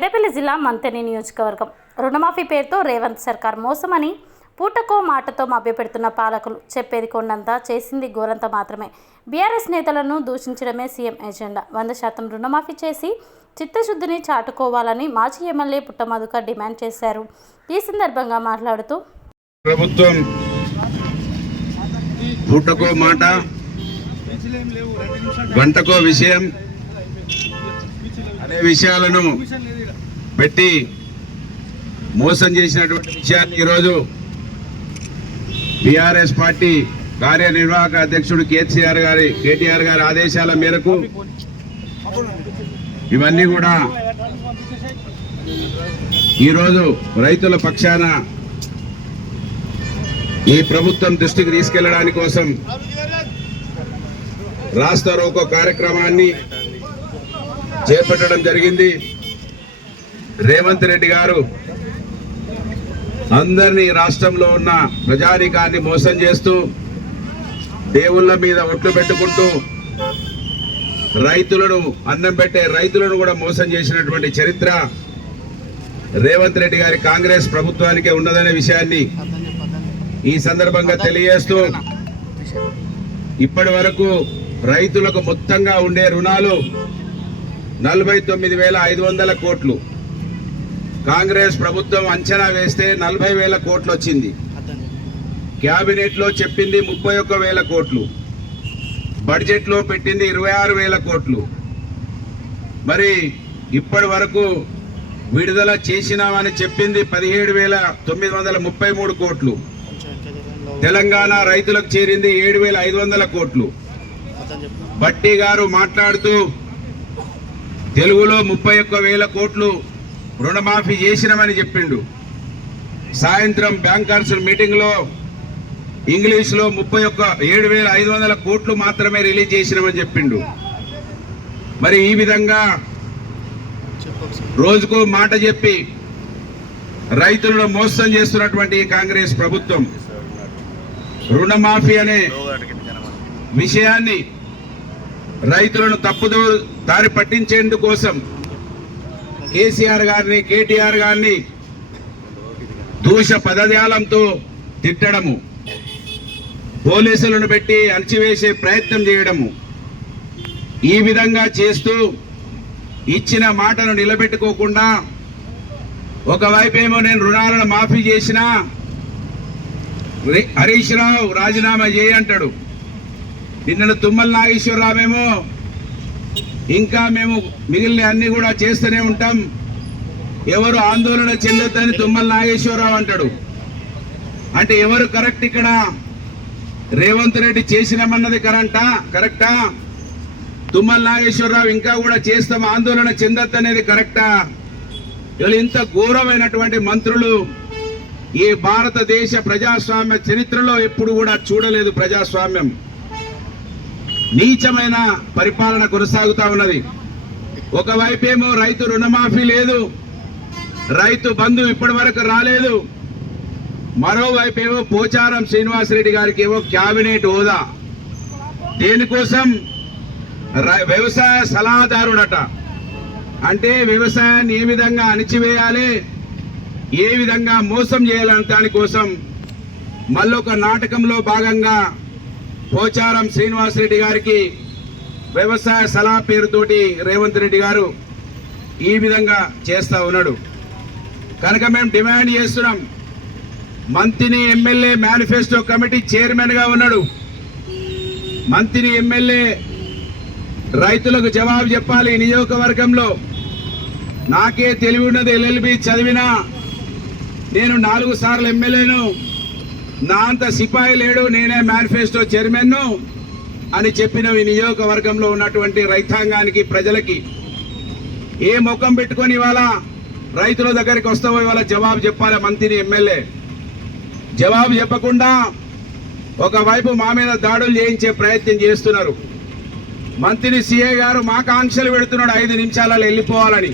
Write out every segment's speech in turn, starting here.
పెద్దపల్లి జిల్లా మంతెని నియోజకవర్గం రుణమాఫీ పేరుతో రేవంత్ సర్కార్ మోసమని పూటకో మాటతో మభ్యపెడుతున్న పాలకులు చెప్పేది కొండంత చేసింది గోరంత మాత్రమే. బీఆర్ఎస్ నేతలను దూషించడమే సీఎం ఎజెండా. 100% రుణమాఫీ చేసి చిత్తశుద్ధిని చాటుకోవాలని మాజీ ఎమ్మెల్యే పుట్టమధుకర్ డిమాండ్ చేశారు. ఈ సందర్భంగా మాట్లాడుతూ ప్రభుత్వం పూటకో మాట గంటకో విషయం అనే విషయాలను పెట్టి మోసం చేసినటువంటి విషయాన్ని ఈరోజు టీఆర్ఎస్ పార్టీ కార్యనిర్వాహక అధ్యక్షుడు కేటీఆర్ గారి ఆదేశాల మేరకు ఇవన్నీ కూడా ఈరోజు రైతుల పక్షాన ఈ ప్రభుత్వం దృష్టికి తీసుకెళ్లడానికి కోసం రాస్తా రోకో కార్యక్రమాన్ని చేపట్టడం జరిగింది. రేవంత్ రెడ్డి గారు అందరినీ రాష్ట్రంలో ఉన్న ప్రజానీకాన్ని మోసం చేస్తూ దేవుళ్ళ మీద ఒట్లు పెట్టుకుంటూ రైతులను అన్నం పెట్టే రైతులను కూడా మోసం చేసినటువంటి చరిత్ర రేవంత్ రెడ్డి గారి కాంగ్రెస్ ప్రభుత్వానికే ఉన్నదనే విషయాన్ని ఈ సందర్భంగా తెలియజేస్తూ ఇప్పటి వరకు రైతులకు మొత్తంగా ఉండే రుణాలు 49,500 కోట్లు. కాంగ్రెస్ ప్రభుత్వం అంచనా వేస్తే 40,000 కోట్లు వచ్చింది. క్యాబినెట్ లో చెప్పింది 31,000 కోట్లు, బడ్జెట్ లో పెట్టింది 26,000 కోట్లు. మరి ఇప్పటి వరకు విడుదల చేసినామని చెప్పింది 17,933 కోట్లు. తెలంగాణ రైతులకు చేరింది 7,500 కోట్లు. బట్టి గారు మాట్లాడుతూ తెలుగులో 31,000 కోట్లు రుణమాఫీ చేసినామని చెప్పిండు. సాయంత్రం బ్యాంకర్స్ మీటింగ్ లో ఇంగ్లీష్ లో 7,500 కోట్లు మాత్రమే రిలీజ్ చేసినామని చెప్పిండు. మరి ఈ విధంగా రోజుకు మాట చెప్పి రైతులను మోసం చేస్తున్నటువంటి కాంగ్రెస్ ప్రభుత్వం రుణమాఫీ అనే విషయాన్ని రైతులను తప్పుదో దారి పట్టించేందుకు కోసం కేసీఆర్ గారిని కేటీఆర్ గారిని దూష పదజాలంతో తిట్టడము, పోలీసులను పెట్టి అణచివేసే ప్రయత్నం చేయడము, ఈ విధంగా చేస్తూ ఇచ్చిన మాటను నిలబెట్టుకోకుండా ఒకవైపేమో నేను రుణాలను మాఫీ చేసినా హరీష్ రావు రాజీనామా చేయంటాడు. నిన్న తుమ్మల నాగేశ్వరరావేమో ఇంకా మేము మిగిలిన అన్ని కూడా చేస్తూనే ఉంటాం, ఎవరు ఆందోళన చెందొద్దని తుమ్మల నాగేశ్వరరావు అంటాడు. అంటే ఎవరు కరెక్ట్ ఇక్కడ? రేవంత్ రెడ్డి చేసినామన్నది కరెక్టా? తుమ్మల నాగేశ్వరరావు ఇంకా కూడా చేస్తాం ఆందోళన చెందొద్దు అనేది కరెక్టా? వీళ్ళు ఇంత ఘోరమైనటువంటి మంత్రులు ఈ భారతదేశ ప్రజాస్వామ్య చరిత్రలో ఎప్పుడు కూడా చూడలేదు. ప్రజాస్వామ్యం నీచమైన పరిపాలన కొనసాగుతా ఉన్నది. ఒకవైపేమో రైతు రుణమాఫీ లేదు, రైతు బంధు ఇప్పటి వరకు రాలేదు. మరోవైపేమో పోచారం శ్రీనివాసరెడ్డి గారికి ఏమో క్యాబినెట్ హోదా. దేనికోసం? వ్యవసాయ సలహాదారుడట. అంటే వ్యవసాయాన్ని ఏ విధంగా అణిచివేయాలి, ఏ విధంగా మోసం చేయాలని దానికోసం మళ్ళొక నాటకంలో భాగంగా పోచారం శ్రీనివాసరెడ్డి గారికి వ్యవసాయ సలహా పేరుతోటి రేవంత్ రెడ్డి గారు ఈ విధంగా చేస్తా ఉన్నాడు. కనుక మేము డిమాండ్ చేస్తున్నాం, మంత్రి ఎమ్మెల్యే మేనిఫెస్టో కమిటీ చైర్మన్ గా ఉన్నాడు. మంత్రి ఎమ్మెల్యే రైతులకు జవాబు చెప్పాలి. నియోజకవర్గంలో నాకే తెలివి ఉన్నది, LLB చదివినా, నేను 4 సార్లు ఎమ్మెల్యేను, నా అంత సిపాయి లేడు, నేనే మేనిఫెస్టో చైర్మన్ అని చెప్పిన ఈ నియోజకవర్గంలో ఉన్నటువంటి రైతాంగానికి ప్రజలకి ఏ ముఖం పెట్టుకొని ఇవాళ రైతుల దగ్గరికి వస్తావో ఇవాళ జవాబు చెప్పాలి. మంత్రి ఎమ్మెల్యే జవాబు చెప్పకుండా ఒకవైపు మా మీద దాడులు చేయించే ప్రయత్నం చేస్తున్నారు. మంత్రి సీఏ గారు మాకు ఆంక్షలు పెడుతున్నాడు 5 నిమిషాలలో వెళ్ళిపోవాలని.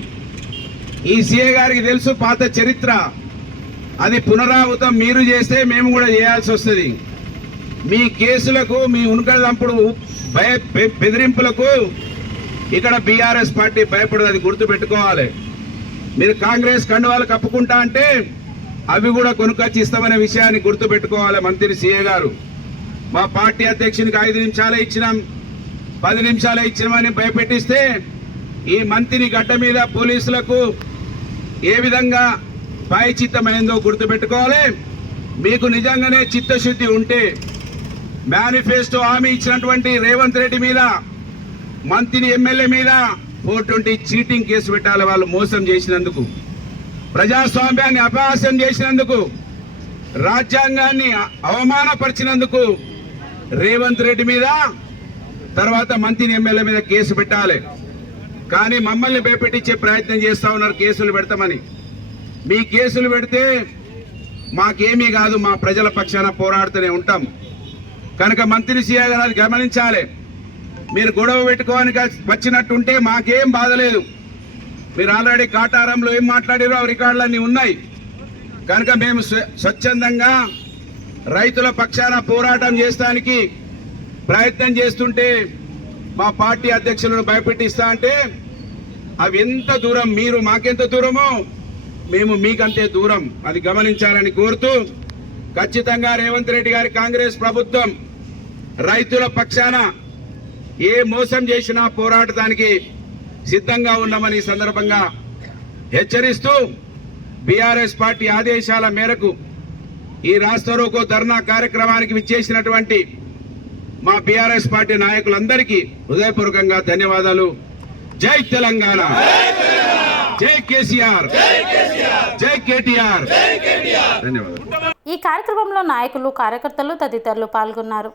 ఈ సీఏ గారికి తెలుసు పాత చరిత్ర, అది పునరావృతం మీరు చేస్తే మేము కూడా చేయాల్సి వస్తుంది. మీ కేసులకు, మీ ఉనకదంపుడు బెదిరింపులకు ఇక్కడ బీఆర్ఎస్ పార్టీ భయపడదు, అది గుర్తు పెట్టుకోవాలి. మీరు కాంగ్రెస్ కండువాలు కప్పుకుంటా అంటే అవి కూడా కొనుక్కొచ్చి ఇస్తామనే విషయాన్ని గుర్తుపెట్టుకోవాలి మంత్రి సీఏ గారు. మా పార్టీ అధ్యక్షునికి 5 నిమిషాలే ఇచ్చినాం, 10 నిమిషాలే ఇచ్చినామని భయపెట్టిస్తే ఈ మంత్రిని గడ్డ మీద పోలీసులకు ఏ విధంగా పాయచిత్తమైందో గుర్తుపెట్టుకోవాలి. మీకు నిజంగానే చిత్తశుద్ధి ఉంటే మేనిఫెస్టో హామీ ఇచ్చినటువంటి రేవంత్ రెడ్డి మీద, మంత్రి ఎమ్మెల్యే మీద 420 చీటింగ్ కేసు పెట్టాలి. వాళ్ళు మోసం చేసినందుకు, ప్రజాస్వామ్యాన్ని అపహాస్యం చేసినందుకు, రాజ్యాంగాన్ని అవమానపరిచినందుకు రేవంత్ రెడ్డి మీద, తర్వాత మంత్రి ఎమ్మెల్యే మీద కేసు పెట్టాలి. కానీ మమ్మల్ని భయపెట్టించే ప్రయత్నం చేస్తా ఉన్నారు కేసులు పెడతామని. మీ కేసులు పెడితే మాకేమీ కాదు, మా ప్రజల పక్షాన పోరాడుతూనే ఉంటాం. కనుక మంత్రి సీఏ గారు అది గమనించాలి. మీరు గొడవ పెట్టుకోవడానికి వచ్చినట్టుంటే మాకేం బాధ లేదు. మీరు ఆల్రెడీ కాటారంలో ఏం మాట్లాడారో ఆ రికార్డులన్నీ ఉన్నాయి. కనుక మేము స్వచ్ఛందంగా రైతుల పక్షాన పోరాటం చేయడానికి ప్రయత్నం చేస్తుంటే మా పార్టీ అధ్యక్షులను భయపెట్టిస్తా అంటే అవి ఎంత దూరం, మీరు మాకెంత దూరమో మేము మీకంతే దూరం, అది గమనించాలని కోరుతూ, ఖచ్చితంగా రేవంత్ రెడ్డి గారి కాంగ్రెస్ ప్రభుత్వం రైతుల పక్షాన ఏ మోసం చేసినా పోరాడటానికి సిద్ధంగా ఉన్నామని సందర్భంగా హెచ్చరిస్తూ, బీఆర్ఎస్ పార్టీ ఆదేశాల మేరకు ఈ రాష్ట్ర రోకో ధర్నా కార్యక్రమానికి విచ్చేసినటువంటి మా బీఆర్ఎస్ పార్టీ నాయకులందరికీ హృదయపూర్వకంగా ధన్యవాదాలు. జై తెలంగాణ, జై కేసీఆర్, జై కేటీఆర్. ధన్యవాదాలు. ఈ కార్యక్రమంలో నాయకులు, కార్యకర్తలు తదితరులు పాల్గొన్నారు.